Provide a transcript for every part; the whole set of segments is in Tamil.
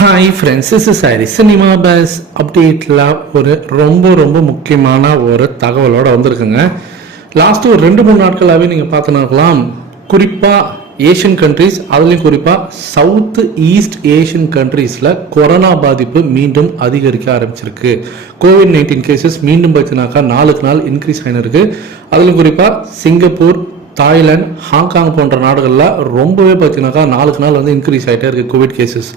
Hi friends, this is Harry. Cinema base அப்டேட்டில் ஒரு ரொம்ப முக்கியமான ஒரு தகவலோடு வந்திருக்குங்க. லாஸ்ட்டு ஒரு 2-3 நாட்களாகவே நீங்கள் பார்த்துனாக்கலாம். குறிப்பாக ஏஷியன் கண்ட்ரீஸ், அதுலேயும் குறிப்பாக சவுத் ஈஸ்ட் ஏஷியன் கண்ட்ரீஸில் கொரோனா பாதிப்பு மீண்டும் அதிகரிக்க ஆரம்பிச்சிருக்கு. கோவிட்-19 கேசஸ் மீண்டும் பார்த்தீங்கன்னாக்கா நாளுக்கு நாள் இன்க்ரீஸ் ஆகினிருக்கு. அதுலேயும் குறிப்பாக சிங்கப்பூர், தாய்லாந்து, ஹாங்காங் போன்ற நாடுகளில் ரொம்பவே பார்த்தீங்கன்னாக்கா நாளுக்கு நாள் வந்து இன்க்ரீஸ் ஆகிட்டே இருக்குது கோவிட் கேசஸ்.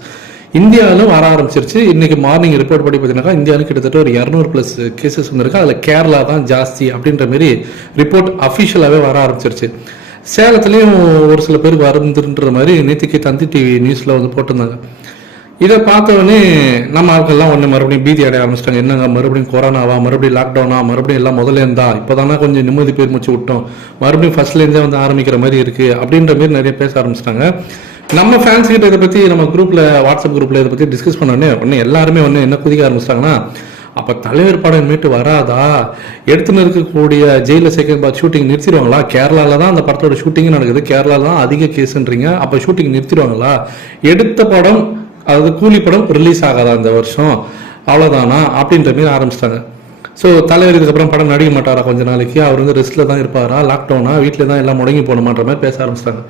இந்தியாவிலும் வர ஆரம்பிச்சிருச்சு. இன்றைக்கி மார்னிங் ரிப்போர்ட் படி பார்த்தீங்கன்னாக்கா இந்தியாவிலும் கிட்டத்தட்ட ஒரு 200+ கேசஸ் வந்திருக்கு. அதில் கேரளா தான் ஜாஸ்தி அப்படின்ற மாரி ரிப்போர்ட் அஃபிஷியலாகவே வர ஆரம்பிச்சிருச்சு. சேலத்துலேயும் ஒரு சில பேருக்கு வருந்துன்ற மாதிரி நேற்றுக்கு தந்தி டிவி நியூஸில் வந்து போட்டிருந்தாங்க. இதை பார்த்தவொடனே நம்ம ஆட்கள்லாம் ஒன்று மறுபடியும் பீதி அடைய ஆரம்பிச்சிட்டாங்க. என்னங்க மறுபடியும் கொரோனாவா, மறுபடியும் லாக்டவுனா, மறுபடியும் எல்லாம் முதல்ல இருந்தா, இப்போ தானே கொஞ்சம் நிம்மதி பேர் மூச்சு விட்டோம், மறுபடியும் ஃபர்ஸ்ட்லேருந்தே வந்து ஆரம்பிக்கிற மாதிரி இருக்குது அப்படின்ற மாதிரி நிறைய பேச ஆரம்பிச்சிட்டாங்க. நம்ம ஃபேன்ஸ் கிட்ட இதை பற்றி நம்ம குரூப்பில், வாட்ஸ்அப் குரூப்பில் இதை பற்றி டிஸ்கஸ் பண்ணோடனே எல்லாருமே என்ன குதிக்க ஆரம்பிச்சிட்டாங்கன்னா, அப்போ தலைவர் படம் மீட்டு வராதா, எடுத்துன்னு இருக்கக்கூடிய ஜெயிலில் செகண்ட் பார்ட் ஷூட்டிங் நிறுத்திடுவாங்களா, கேரளாவில் தான் அந்த படத்தோட ஷூட்டிங் நடக்குது, கேரளாவில் தான் அதிக கேஸுன்றீங்க, அப்போ ஷூட்டிங் நிறுத்திடுவாங்களா, எடுத்த படம் அதாவது கூலி படம் ரிலீஸ் ஆகாதா இந்த வருஷம், அவ்வளோதானா அப்படின்ற மாரி ஆரம்பிச்சிட்டாங்க. ஸோ தலைவர் இதுக்கப்புறம் படம் நடிக்க மாட்டாரா, கொஞ்ச நாளைக்கு அவர் வந்து ரெஸ்ட்டில் தான் இருப்பாரா, லாக்டவுனா, வீட்டில் தான் எல்லாம் முடங்கி போகணுமான்ற மாதிரி பேச ஆரம்பிச்சிட்டாங்க.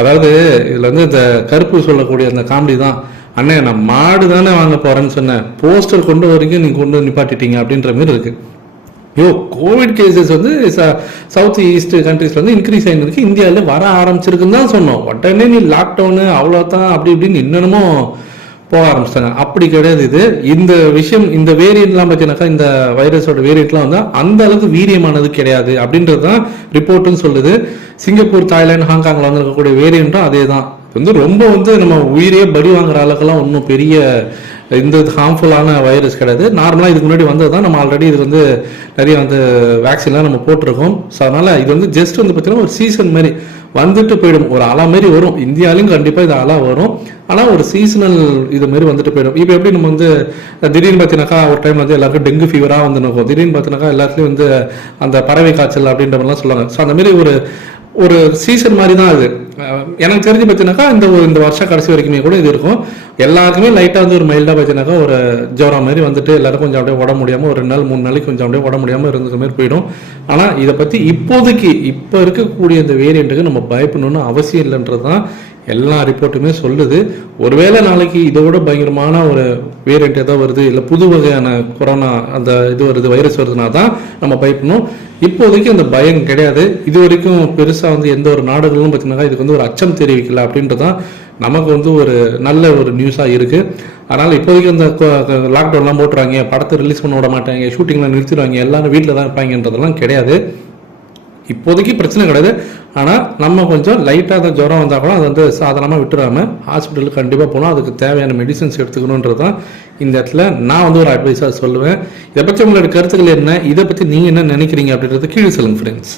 அதாவது இதில் வந்து இந்த கருப்பு சொல்லக்கூடிய அந்த காமெடி தான், அண்ணே நான் மாடு தானே வாங்க போகிறேன்னு சொன்னேன், போஸ்டர் கொண்டு வரைக்கும் நீங்கள் கொண்டு நிப்பாட்டிட்டீங்க அப்படின்ற மாதிரி இருக்குது. கோவிட் கேசஸ் வந்து சவுத் ஈஸ்ட் கண்ட்ரீஸ்ல வந்து இன்க்ரீஸ் ஆகிருக்கு, இந்தியாவில் வர ஆரம்பிச்சிருக்குன்னு தான் சொன்னோம். உடனே நீ லாக்டவுனு அவ்வளோதான் அப்படி இப்படின்னு இன்னமும் போக ஆரம்பிச்சிட்டாங்க. அப்படி கிடையாது. இது இந்த விஷயம், இந்த வேரியண்ட்லாம் பார்த்தீங்கன்னாக்கா, இந்த வைரஸோட வேரியண்ட்லாம் வந்து அந்த அளவுக்கு வீரியமானது கிடையாது அப்படின்றது தான் ரிப்போர்ட்டும் சொல்லுது. சிங்கப்பூர், தாய்லாந்து, ஹாங்காங்கில் வந்து இருக்கக்கூடிய வேரியண்ட்டும் அதே தான். வந்து ரொம்ப வந்து நம்ம உயிரையே படி வாங்குற அளவுக்குலாம் ஒன்றும் பெரிய இந்த ஹார்ம்ஃபுல்லான வைரஸ் கிடையாது. நார்மலாக இதுக்கு முன்னாடி வந்தது தான். நம்ம ஆல்ரெடி இது வந்து நிறைய வந்து வேக்சின்லாம் நம்ம போட்டிருக்கோம். ஸோ அதனால் இது வந்து ஜஸ்ட் வந்து பார்த்தீங்கன்னா ஒரு சீசன் மாதிரி வந்துட்டு போயிடும், ஒரு அலா மாரி வரும். இந்தியாவிலையும் கண்டிப்பாக இது அலா வரும், ஆனால் ஒரு சீசனல் இது மாதிரி வந்துட்டு போயிடும். இப்போ எப்படி நம்ம வந்து திடீர்னு பார்த்தீங்கன்னாக்கா ஒரு டைம் வந்து எல்லாருக்கும் டெங்கு ஃபீவராக வந்து இருக்கும், திடீர்னு பார்த்தீங்கன்னாக்கா எல்லாத்துலேயும் வந்து அந்த பறவை காய்ச்சல் அப்படின்ற மாதிரிலாம் சொல்லுவாங்க. ஸோ அந்த மாதிரி ஒரு சீசன் மாதிரி தான் அது. எனக்கு தெரிஞ்சு பார்த்தீங்கன்னாக்கா இந்த வருஷம் கடைசி வரைக்குமே கூட இது இருக்கும். எல்லாருக்குமே லைட்டாக வந்து ஒரு மைல்டாக பார்த்தீங்கன்னாக்கா ஒரு ஜுரம் மாதிரி வந்துட்டு எல்லாரும் கொஞ்சம் அப்படியே உட முடியாமல் ஒரு 2 நாள் 3 நாளைக்கு கொஞ்சம் அப்படியே உட முடியாமல் இருந்த மாதிரி போயிடும். ஆனால் இதை பற்றி இப்போதைக்கு இப்போ இருக்கக்கூடிய இந்த வேரியண்ட்டுக்கு நம்ம பயப்படணும்னு அவசியம் இல்லைன்றது தான் எல்லா ரிப்போர்ட்டுமே சொல்லுது. ஒருவேளை நாளைக்கு இதோட பயங்கரமான ஒரு வேரியண்ட் ஏதோ வருது, இல்லை புது வகையான கொரோனா அந்த இது வருது, வைரஸ் வருதுன்னா தான் நம்ம பயப்படணும். இப்போதைக்கு அந்த பயம் கிடையாது. இது வரைக்கும் பெருசாக வந்து எந்த ஒரு நாடுகளும் பார்த்தீங்கன்னா இதுக்கு வந்து ஒரு அச்சம் தெரிவிக்கல அப்படின்றதான் நமக்கு வந்து ஒரு நல்ல ஒரு நியூஸாக இருக்குது. அதனால் இப்போதைக்கு அந்த லாக்டவுன்லாம் போட்டுருவாங்க, படத்தை ரிலீஸ் பண்ண விட மாட்டாங்க, ஷூட்டிங்லாம் நிறுத்திடுவாங்க, எல்லாரும் வீட்டில் தான் இருப்பாங்கன்றதெல்லாம் கிடையாது. இப்போதைக்கு பிரச்சனை கிடையாது. ஆனால் நம்ம கொஞ்சம் லைட்டாக அந்த ஜுரம் வந்தால் கூட அதை வந்து சாதாரணமாக விட்டுறாமல் ஹாஸ்பிட்டலுக்கு கண்டிப்பாக போகணும், அதுக்கு தேவையான மெடிசன்ஸ் எடுத்துக்கணுன்றது தான் இந்த இடத்துல நான் வந்து ஒரு அட்வைஸாக சொல்லுவேன். இதை பற்றி உங்களோட கருத்துக்கள் என்ன, இதை பற்றி நீங்கள் என்ன நினைக்கிறீங்க அப்படின்றது கீழே சொல்லுங்கள் ஃப்ரெண்ட்ஸ்.